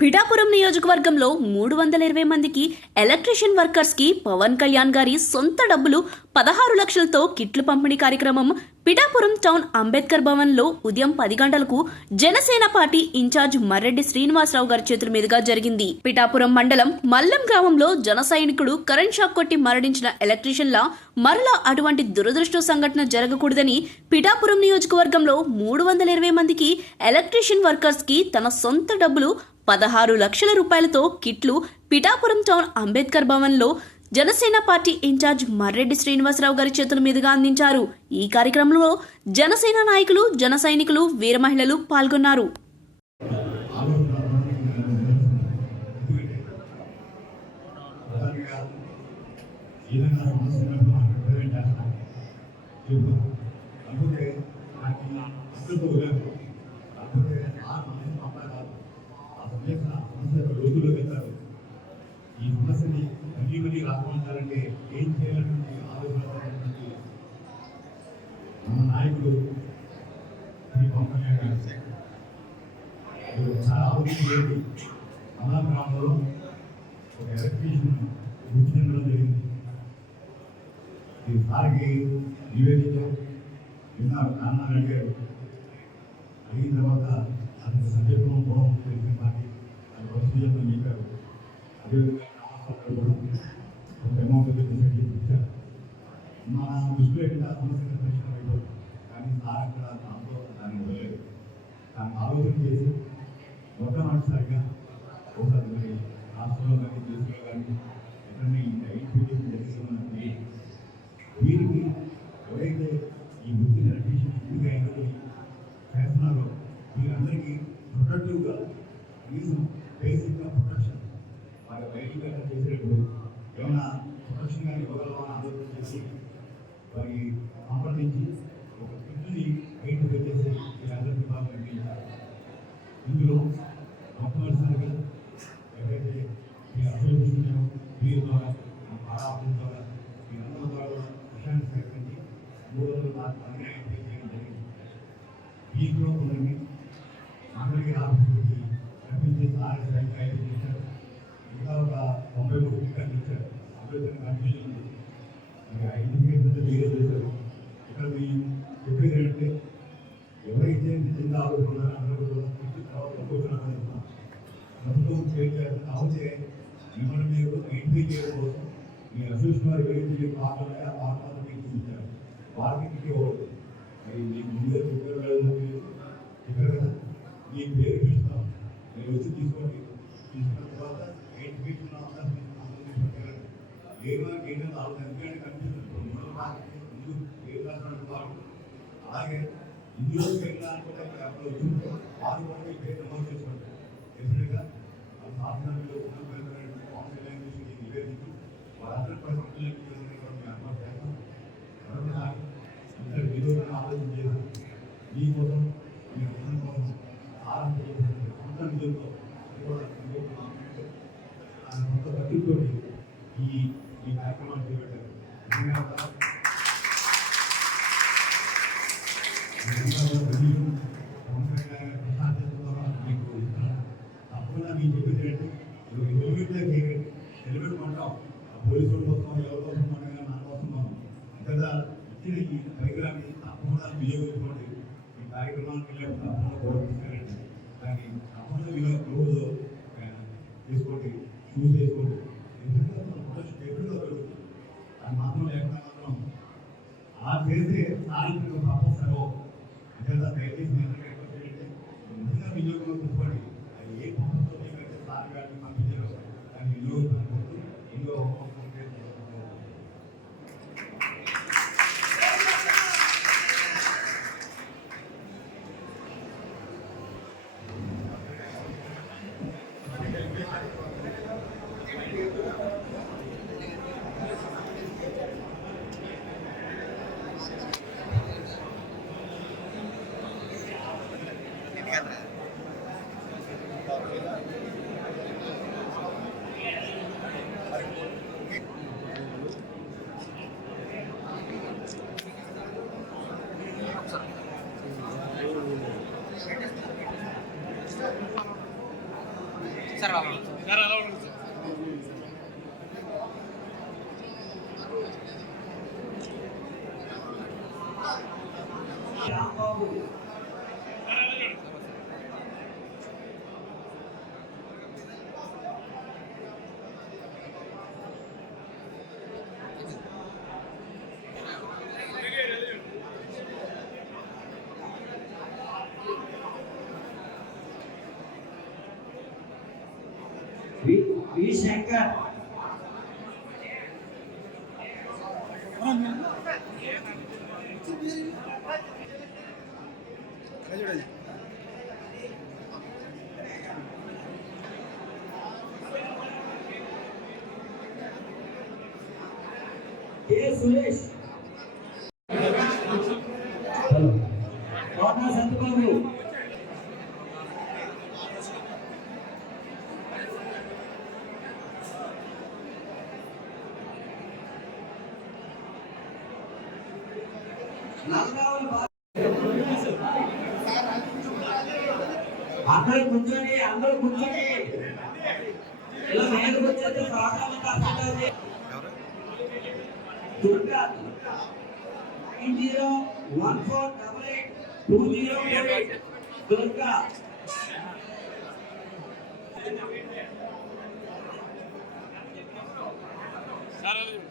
పిఠాపురం నియోజకవర్గంలో 320 మందికి electrician workers కి పవన్ కళ్యాణ్ గారి సొంత డబ్బులు 16 లక్షలతో కిట్లు పంపిణీ కార్యక్రమం పిఠాపురం టౌన్ అంబేద్కర్ భవన్ లో ఉదయం 10 గంటలకు జనసేన పార్టీ ఇన్ఛార్జ్ మర్రెడ్డి శ్రీనివాసరావు గారి చేతుల మీదుగా జరిగింది. పిఠాపురం మండలం మల్లం గ్రామంలో జన సైనికుడు కరెంట్ షాక్ కొట్టి మరణించిన ఎలక్ట్రీషియన్ల మరలా అటువంటి దురదృష్ట సంఘటన జరగకూడదని పిఠాపురం నియోజకవర్గంలో 320 మందికి ఎలక్ట్రీషియన్ వర్కర్స్ కి తన సొంత డబ్బులు 16 లక్షల రూపాయలతో కిట్లు పిఠాపురం టౌన్ అంబేద్కర్ భవన్ లో జనసేన పార్టీ ఇన్ఛార్జ్ మర్రెడ్డి శ్రీనివాసరావు గారి చేతుల మీదుగా అందించారు. ఈ కార్యక్రమంలో జనసేన నాయకులు, జన సైనికులు, వీర మహిళలు పాల్గొన్నారు. రోజుల్లో వెళ్తారు. ఈ సమస్యని మళ్ళీ రాకపోతారంటే ఏం చేయాలనేది ఆలోచన మన నాయకుడు శ్రీ పవన్ కళ్యాణ్ గారు చాలా అవసరం లేదు. అమలా గ్రామంలో ఒక ఎలక్ట్రీషియన్ వృత్తి చెందడం జరిగింది. ఈ సార్కి నివేదించారు, విన్నారు, కారణాలు అడిగారు. అయిన తర్వాత అతని సభ్యత్వం పోవడం తెలిసిన పార్టీ ప్రొసీజర్లో చెప్పారు. అదేవిధంగా ఒక అమౌంట్ ఇచ్చారు. మన దృష్టిలో ఏంటంటే ఆ సమస్యలు పరిష్కారం అయిపోతుంది. కానీ సార్ అక్కడ దాంట్లో దాన్ని ఇవ్వలేదు. దాన్ని ఆలోచన చేసి మొట్టమొదటిసారిగా ఒకసారి మరి రాష్ట్రంలో కానీ దేశంలో కానీ ఎక్కడన్నా ఈ ఐపీడీ జరిగిన వీరికి ఎవరైతే ఈ వృత్తిని ఎలక్ట్రీషియన్ పూర్తిగా ఎన్నుకొని చేస్తున్నారో వీరందరికీ ప్రొటెక్టివ్గా కనీసం బేసిక్గా ప్రొటెక్షన్ వారి బయటగా చేసేటప్పుడు ఏమైనా ప్రొటెక్షన్ కానీ ఇవ్వగలమా అని ఆలోచన చేసి వారి సంప్రదించి ఒక కిట్ని బయటకు పెట్టేసి వీరందరికీ బాగా నిర్ణయించారు. ఇందులో మొట్టమొదటిసారిగా ఎవరైతే ఈ అసోసియేషన్ వీరి ద్వారా పారాఫిన్ ద్వారా వీరందరి ద్వారా విషయాన్ని సేకరించి 304 అన్యాయం చేయడం జరిగింది. వీటిలో కొందరికి మండలికి ఆఫీసులకి కనిపించి సార్ సైన్ చేశారు. ఇంకా ఒక 93 టికెట్లు ఇచ్చారు. అభ్యర్థులు కన్ఫ్యూజన్ ఉంది. మరి 5 టికెట్లు వీరే చేశారు. ఇక్కడ మేము చెప్పేది ఏంటంటే ఎవరైతే నిజంగా ఆలోచన అందరూ తర్వాత కూర్చొని ప్రభుత్వం చేయాల్సిన అవుతే మిమ్మల్ని మీరు ఐడెంటిఫై చేయడం కోసం మీ అసోసియేషన్ వారు ఏదైతే పాత్ర ఆ పాత్ర మీకు చూపించారు. వారికి టికెట్ ఇవ్వదు. మరి మీకు ముందుగా చెప్పారు ఇక్కడ కదా మీ పేరు పిలుస్తాం, మీరు వచ్చి తీసుకోండి. తీసుకున్న తర్వాత ఐడెంటిఫికేషన్ ఏమైనా ఏంటంటే ఆలోచన ఎందుకంటే కనిపిస్తుంది ముందు పేరు రాసినట్టు వాడు అలాగే ఇందులో పేరు అనుకుంటే అప్పుడు వచ్చింది వారు కూడా ఈ పేరు నమోదు చేసుకుంటారు. డెఫినెట్గా వాళ్ళు సాధనలో ఉన్న పేరు పవన్ కళ్యాణ్ చూసి నివేదించి వాళ్ళందరూ పరిస్థితులు మేము అనుభవం చేస్తాం. మరొకసారి అందరూ విలువలను ఆలోచన చేసి మీకోసం మీ అందరి కోసం ఆరంభ సొంత నిధులతో సొంత ఖర్చులతో ఈ కార్యక్రమాన్ని చేపట్టారు. మీకు తప్పకుండా మీకు చెప్పేది ఏంటంటే హెల్మెట్ కొంటాం పోలీసుల కోసం ఎవరి కోసం కొంటాం నా కోసం కదా ఇచ్చిన ఈ పరికరాన్ని తప్పకుండా వినియోగించుకోండి. ఈ కార్యక్రమానికి వెళ్ళినప్పుడు తప్పకుండా గౌరవించాలండి. దాన్ని తప్పకుండా రోజు తీసుకోండి, చూస్ చేసుకోండి. ఎప్పుడుగా దొరుకుతుంది అది మాత్రం లేకుండా మాత్రం అలా చేస్తే సాధించిన తప్పనిసరో అంటే దయచేసి నిజంగా వినియోగంలో కూర్చోండి. అది ఏ పద్ధతితో మీకైతే సార్ గారిని పంపించారో దాన్ని వినియోగం సార్ అలా రాంబాబు వి శంకర్ కె సురేష్ కోట సత్యబాబు అక్కడ కూర్చొని అందరూ కూర్చొని ఇలా మీదకి వచ్చేస్తే ప్రోగ్రామ్ అంతా అర్థం అవుతుంది. దుర్గా 9014882048 దుర్గా Sarı